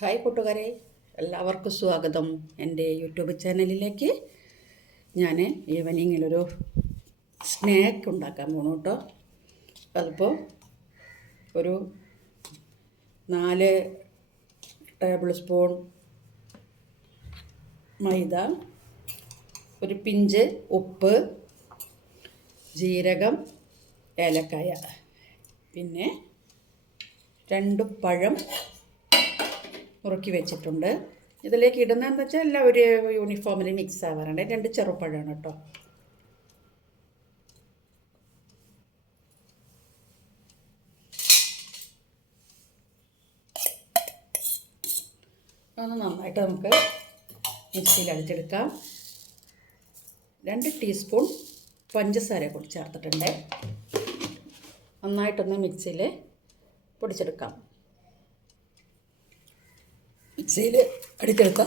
Hi കൂട്ടുകാരെ എല്ലാവർക്കും സ്വാഗതം എന്റെ യൂട്യൂബ് ചാനലിലേക്ക്. ഞാൻ ഈവനിങ്ങിലൊരു സ്നാക്ക് ഉണ്ടാക്കാൻ പോകണം കേട്ടോ അതിപ്പോൾ ഒരു നാല് ടേബിൾ സ്പൂൺ മൈദ ഒരു പിഞ്ച് ഉപ്പ് ജീരകം ഏലക്കായ. പിന്നെ രണ്ട് പഴം ഉറുക്കി വെച്ചിട്ടുണ്ട്. ഇതിലേക്ക് ഇടുന്നതെന്ന് വെച്ചാൽ എല്ലാം ഒരു യൂണിഫോമിൽ മിക്സ് ആവാറുണ്ട്. രണ്ട് ചെറുപ്പഴമാണ് കേട്ടോ ഒന്ന് നന്നായിട്ട് നമുക്ക് മിക്സിയിൽ അടിച്ചെടുക്കാം. രണ്ട് ടീസ്പൂൺ പഞ്ചസാര കൂടി ചേർത്തിട്ടുണ്ട്. നന്നായിട്ടൊന്ന് മിക്സിയിൽ പൊടിച്ചെടുക്കാം. മിക്സിയിൽ അടിച്ചെടുത്ത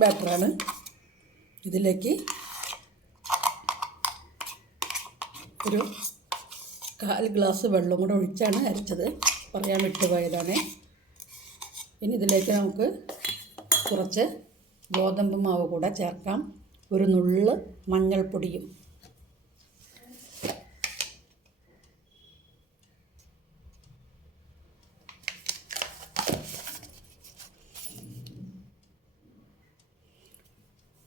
ബാറ്ററാണ്. ഇതിലേക്ക് ഒരു കാൽ ഗ്ലാസ് വെള്ളം കൂടെ ഒഴിച്ചാണ് അരച്ചത്. പറയാൻ വിട്ടുപോയതാണ്. ഇനി ഇതിലേക്ക് നമുക്ക് കുറച്ച് ഗോതമ്പ് മാവ് കൂടെ ചേർക്കാം. ഒരു നുള്ള് മഞ്ഞൾപ്പൊടിയും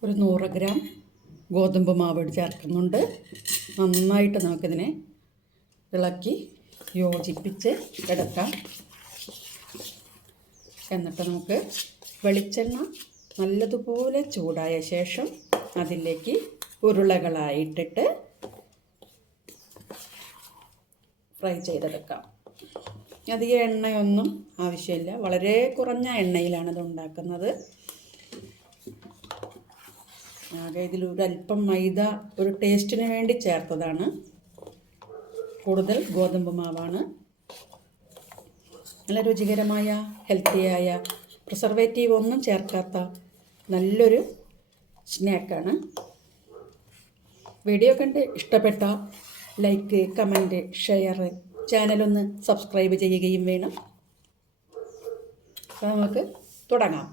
ഒരു നൂറ് ഗ്രാം ഗോതമ്പ് മാവ് ചേർക്കുന്നുണ്ട്. നന്നായിട്ട് നമുക്കിതിനെ ഇളക്കി യോജിപ്പിച്ച് എടുക്കാം. എന്നിട്ട് നമുക്ക് വെളിച്ചെണ്ണ നല്ലതുപോലെ ചൂടായ ശേഷം അതിലേക്ക് ഉരുളകളായിട്ടിട്ട് ഫ്രൈ ചെയ്തെടുക്കാം. അധികം എണ്ണയൊന്നും ആവശ്യമില്ല. വളരെ കുറഞ്ഞ എണ്ണയിലാണ് ഇത് ഉണ്ടാക്കുന്നത്. ആകെ ഇതിലൊരു അല്പം മൈദ ഒരു ടേസ്റ്റിന് വേണ്ടി ചേർത്തതാണ്. കൂടുതൽ ഗോതമ്പ് മാവാണ്. നല്ല രുചികരമായ ഹെൽത്തിയായ പ്രിസർവേറ്റീവ് ഒന്നും ചേർക്കാത്ത നല്ലൊരു സ്നാക്കാണ്. വീഡിയോ കണ്ട് ഇഷ്ടപ്പെട്ട ലൈക്ക് കമന്റ് ഷെയർ ചാനലൊന്ന് സബ്സ്ക്രൈബ് ചെയ്യുകയും വേണം. അപ്പോൾ നമുക്ക് തുടങ്ങാം.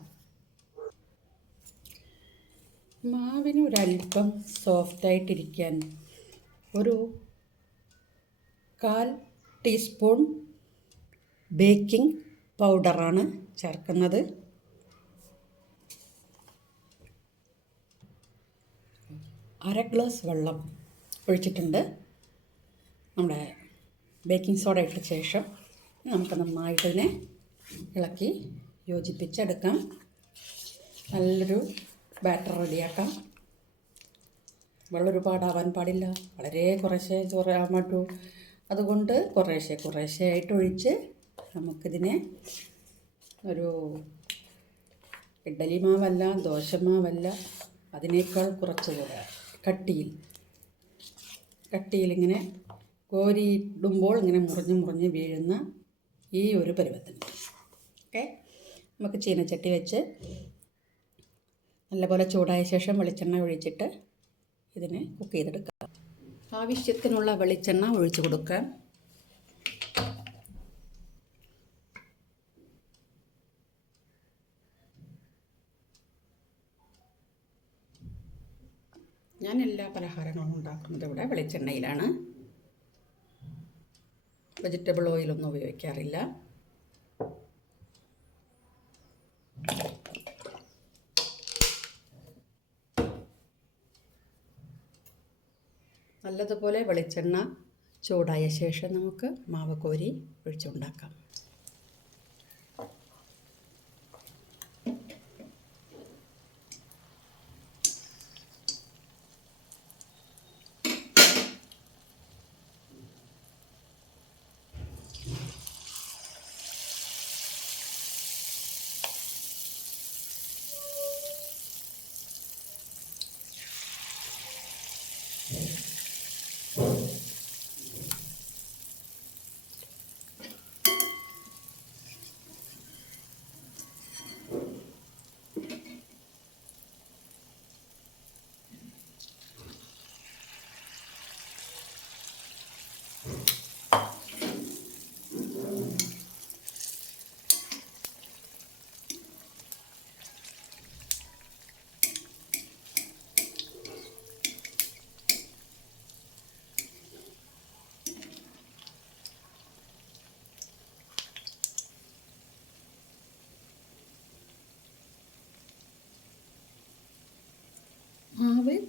മാവിന് ഒരല്പം സോഫ്റ്റായിട്ടിരിക്കാൻ ഒരു കാൽ ടീസ്പൂൺ ബേക്കിംഗ് പൗഡറാണ് ചേർക്കുന്നത്. അര ഗ്ലാസ് വെള്ളം ഒഴിച്ചിട്ടുണ്ട്. നമ്മുടെ ബേക്കിംഗ് സോഡ ഇട്ട ശേഷം നമുക്ക് നന്നായിട്ടതിനെ ഇളക്കി യോജിപ്പിച്ചെടുക്കാം. നല്ലൊരു ബാറ്റർ റെഡിയാക്കാം. വെള്ളം ഒരുപാടാവാൻ പാടില്ല. വളരെ കുറേശ്ശെ ചോറാൻ പറ്റൂ അതുകൊണ്ട് കുറേശ്ശെ കുറേശ്ശെ ആയിട്ട് ഒഴിച്ച് നമുക്കിതിനെ ഒരു ഇഡലി മാവല്ല ദോശമാവല്ല അതിനേക്കാൾ കുറച്ച് കൂടെ കട്ടിയിൽ. കട്ടിയിലിങ്ങനെ കോരിയിടുമ്പോൾ ഇങ്ങനെ മുറിഞ്ഞ് മുറിഞ്ഞ് വീഴുന്ന ഈ ഒരു പരുവത്തിന് ഓക്കെ? നമുക്ക് ചീനച്ചട്ടി വെച്ച് നല്ലപോലെ ചൂടായ ശേഷം വെളിച്ചെണ്ണ ഒഴിച്ചിട്ട് ഇതിനെ കുക്ക് ചെയ്തെടുക്കാം. ആവശ്യത്തിനുള്ള വെളിച്ചെണ്ണ ഒഴിച്ചു കൊടുക്കാം. ഞാൻ എല്ലാ പലഹാരങ്ങളും ഉണ്ടാക്കുന്നത് ഇവിടെ വെളിച്ചെണ്ണയിലാണ്. വെജിറ്റബിൾ ഓയിലൊന്നും ഉപയോഗിക്കാറില്ല. നല്ലതുപോലെ വെളിച്ചെണ്ണ ചൂടായ ശേഷം നമുക്ക് മാവ് കോരി ഒഴിച്ചുണ്ടാക്കാം.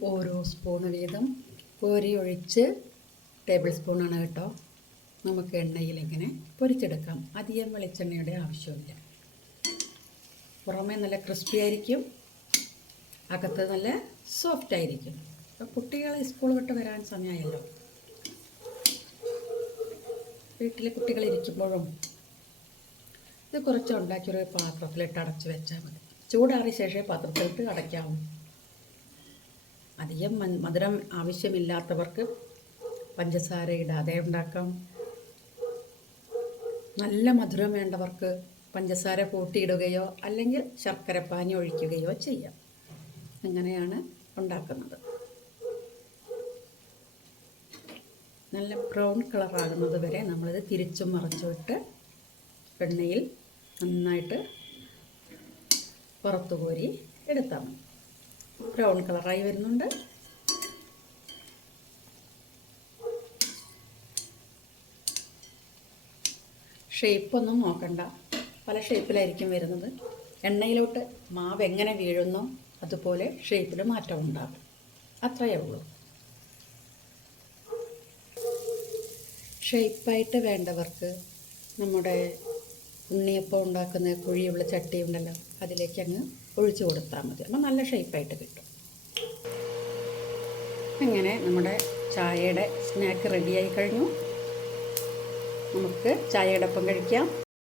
ഓരോ സ്പൂൺ വീതം കോരി ഒഴിച്ച് ടേബിൾ സ്പൂണാണ് കേട്ടോ. നമുക്ക് എണ്ണയിൽ ഇങ്ങനെ പൊരിച്ചെടുക്കാം. അധികം വെളിച്ചെണ്ണയുടെ ആവശ്യമില്ല. പുറമേ നല്ല ക്രിസ്പി ആയിരിക്കും. അകത്ത് നല്ല സോഫ്റ്റ് ആയിരിക്കും. അപ്പോൾ കുട്ടികൾ സ്കൂൾ വിട്ട് വരാൻ സമയമായല്ലോ. വീട്ടിലെ കുട്ടികൾ ഇരിക്കുമ്പോഴും ഇത് കുറച്ച് ഉണ്ടാക്കിയൊരു പാത്രത്തിലിട്ട് അടച്ച് വെച്ചാൽ മതി. ചൂടാറിയ ശേഷമേ പാത്രത്തിലിട്ട് അടയ്ക്കാവൂ. അധികം മ- മധുരം ആവശ്യമില്ലാത്തവർക്ക് പഞ്ചസാര ഇടാതെ ഉണ്ടാക്കാം. നല്ല മധുരം വേണ്ടവർക്ക് പഞ്ചസാര കൂട്ടിയിടുകയോ അല്ലെങ്കിൽ ശർക്കരപ്പാനി ഒഴിക്കുകയോ ചെയ്യാം. അങ്ങനെയാണ് ഉണ്ടാക്കുന്നത്. നല്ല ബ്രൗൺ കളറാകുന്നത് വരെ നമ്മളിത് തിരിച്ചും മറച്ചും ഇട്ട് എണ്ണയിൽ നന്നായിട്ട് പുറത്തു കോരി എടുത്താൽ മതി. ബ്രൗൺ കളറായി വരുന്നുണ്ട്. ഷേപ്പൊന്നും നോക്കണ്ട. പല ഷേപ്പിലായിരിക്കും വരുന്നത്. എണ്ണയിലോട്ട് മാവ് എങ്ങനെ വീഴുന്നോ അതുപോലെ ഷേപ്പിൽ മാറ്റം ഉണ്ടാകും. അത്രയേ ഉള്ളൂ. ഷേപ്പായിട്ട് വേണ്ടവർക്ക് നമ്മുടെ ഉണ്ണിയപ്പം ഉണ്ടാക്കുന്ന കുഴിയുള്ള ചട്ടി ഉണ്ടല്ലോ അതിലേക്ക് അങ്ങ് ഒഴിച്ചു കൊടുത്താൽ മതി. അപ്പോൾ നല്ല ഷേപ്പായിട്ട് കിട്ടും. ഇങ്ങനെ നമ്മുടെ ചായയുടെ സ്നാക്ക് റെഡിയായി കഴിഞ്ഞു. നമുക്ക് ചായയോടൊപ്പം കഴിക്കാം.